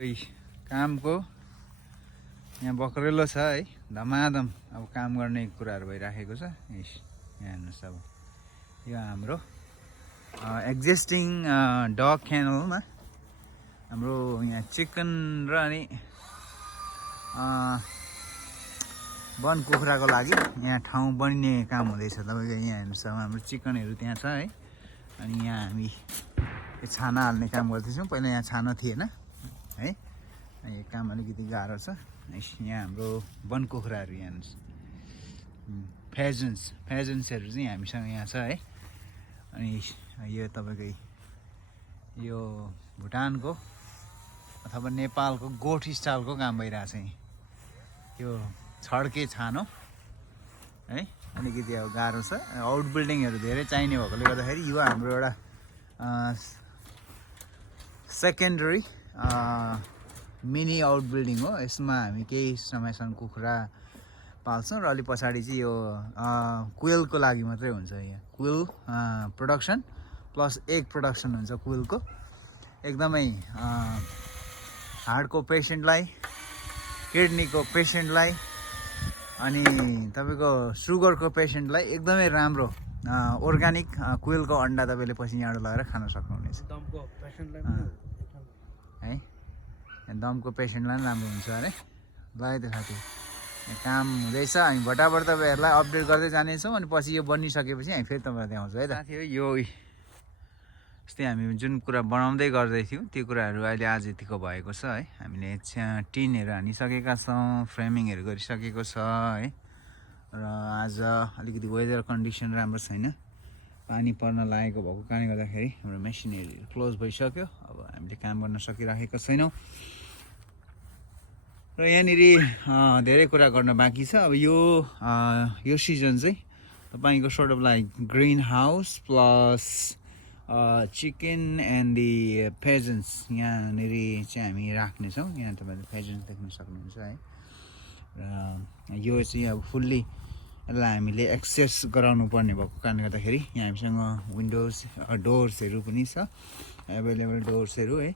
कामको यहाँ बक्रेलो छ है, धमाधम अब काम गर्ने कुराहरू भइराखेको छ। यहाँ हेर्नुहोस्, अब यो हाम्रो एक्जिस्टिङ डग क्यानलमा हाम्रो यहाँ चिकन र अनि वन कुखुराको लागि यहाँ ठाउँ बनिने काम हुँदैछ। तपाईँको यहाँ हेर्नुहोस्, अब हाम्रो चिकनहरू त्यहाँ छ है, अनि यहाँ हामी छाना हाल्ने काम गर्दैछौँ। पहिला यहाँ छाना थिएन है, यो काम अलिकति गाह्रो छ। यहाँ हाम्रो वन कुखुराहरू यहाँ हेर्नुहोस्, फेजन्सहरू चाहिँ हामीसँग यहाँ छ है। अनि यो तपाईँकै यो भुटानको अथवा नेपालको गोठ स्टाइलको काम भइरहेछ। यो छड्के छानो है, अलिकति अब गाह्रो छ। आउट बिल्डिङहरू धेरै चाहिने भएकोले गर्दाखेरि यो हाम्रो एउटा सेकेन्डरी मिनी आउट बिल्डिङ हो। यसमा हामी केही समयसम्म कुखुरा पाल्छौँ र अलि पछाडि चाहिँ यो क्विलको लागि मात्रै हुन्छ। यहाँ quill production plus egg production हुन्छ क्विलको। एकदमै हार्टको पेसेन्टलाई, किडनीको पेसेन्टलाई अनि तपाईँको सुगरको पेसेन्टलाई एकदमै राम्रो अर्ग्यानिक क्विलको अन्डा तपाईँले पछि यहाँबाट लगेर खान सक्नुहुनेछ है। दमको पेसेन्टलाई पनि राम्रो हुन्छ अरे। ल है त साथी, काम हुँदैछ, हामी भटाभट तपाईँहरूलाई अपडेट गर्दै जानेछौँ। अनि पछि यो बनिसकेपछि हामी फेरि तपाईँलाई देखाउँछौँ है त साथी। यो जस्तै हामी जुन कुरा बनाउँदै गर्दै थियौँ त्यो कुराहरू अहिले आज यतिको भएको छ है। हामीले टिनहरू हानिसकेका छौँ, फ्रेमिङहरू गरिसकेको छ है। र आज अलिकति वेदर कन्डिसन राम्रो छैन, पानी पर्न लागेको भएको कारणले गर्दाखेरि हाम्रो मेसिनहरू क्लोज भइसक्यो। अब हामीले काम गर्न सकिरहेको छैनौँ र यहाँनिर धेरै कुरा गर्न बाँकी छ। अब यो सिजन चाहिँ तपाईँको sort of like green house plus chicken and the pheasants यहाँनिर चाहिँ हामी राख्नेछौँ। यहाँ तपाईँले फेजन्स देख्न सक्नुहुन्छ है। र यो चाहिँ अब फुल्ली यसलाई हामीले एक्सेस गराउनु पर्ने भएको कारणले गर्दाखेरि यहाँ हामीसँग विन्डोज डोर्सहरू पनि छ, एभाइलेबल डोर्सहरू है।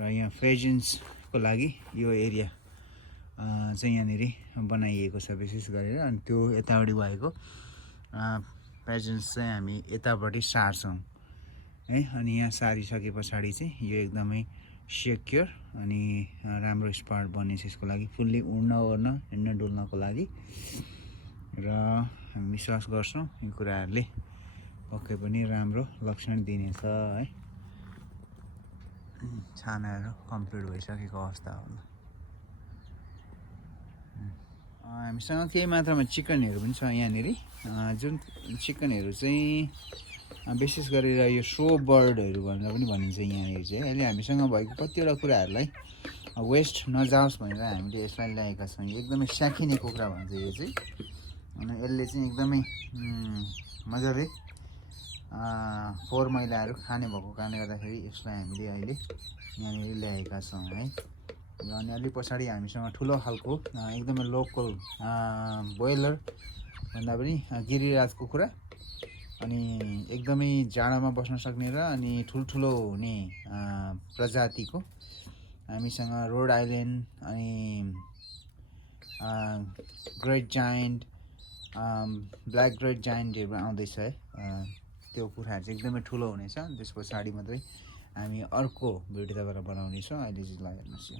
र यहाँ फेजन्सको लागि यो एरिया चाहिँ यहाँनिर बनाइएको छ विशेष गरेर। अनि त्यो यतापट्टि भएको फेजन्स चाहिँ हामी यतापट्टि सार्छौँ है। अनि यहाँ सारिसके पछाडि चाहिँ यो एकदमै सेक्योर अनि राम्रो स्पट बनेछ यसको लागि, फुल्ली उड्न ओर्न हिँड्न डुल्नको लागि। र हामी विश्वास गर्छौँ यो कुराहरूले पक्कै पनि राम्रो लक्षण दिनेछ है। छानाहरू कम्प्लिट भइसकेको अवस्था होला। हामीसँग केही मात्रामा चिकनहरू पनि छ यहाँनिर, जुन चिकनहरू चाहिँ विशेष गरेर यो सो बर्डहरू भनेर पनि भनिन्छ यहाँनिर चाहिँ। अहिले हामीसँग भएको कतिवटा कुराहरूलाई वेस्ट नजाओस् भनेर हामीले यसलाई ल्याएका छौँ। यो एकदमै स्याखिने कुखुरा भन्छ यो चाहिँ। अनि यसले चाहिँ एकदमै मजाले फोहोर मैलाहरू खाने भएको कारणले गर्दाखेरि यसलाई हामीले अहिले यहाँनिर ल्याएका छौँ है। अनि अलि पछाडि हामीसँग ठुलो खालको एकदमै लोकल बोइलर भन्दा पनि गिरिराज कुखुरा, अनि एकदमै जाडोमा बस्न सक्ने र अनि ठुल्ठुलो हुने प्रजातिको हामीसँग रोड आइल्यान्ड अनि ग्रेट जायन्ट, ब्ल्याक ग्रेट जायन्टहरू आउँदैछ है। त्यो कुखुराहरू चाहिँ एकदमै ठुलो हुनेछ। त्यस पछाडि मात्रै हामी अर्को भिडियो तपाईँलाई बनाउनेछौँ। अहिले चाहिँ ल हेर्नुहोस्,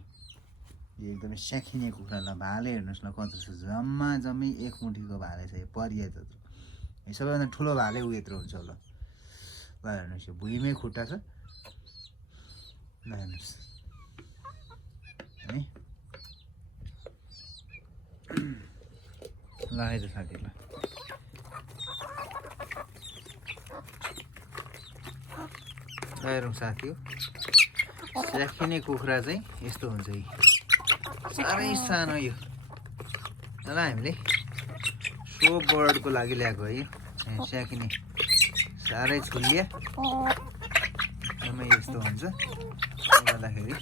यो एकदमै स्याखिने कुखुरालाई भाले हेर्नुहोस् न कत्रो छ, जम्मै एक मुठीको भाले छ। यो परिया जत्रो, यो सबैभन्दा ठुलो भाले उ यत्रो हुन्छ होला। ल हेर्नुहोस्, यो भुइँमै खुट्टा छ। ल हेर्नुहोस् है। ल है त साथी, ल हेरौँ साथी। हो स्याखिने कुखुरा चाहिँ यस्तो हुन्छ, यी साह्रै सानो। यो हामीले सो बर्डको लागि ल्याएको है। यो स्याकिने साह्रै छुलिया एकदमै यस्तो हुन्छ। गर्दाखेरि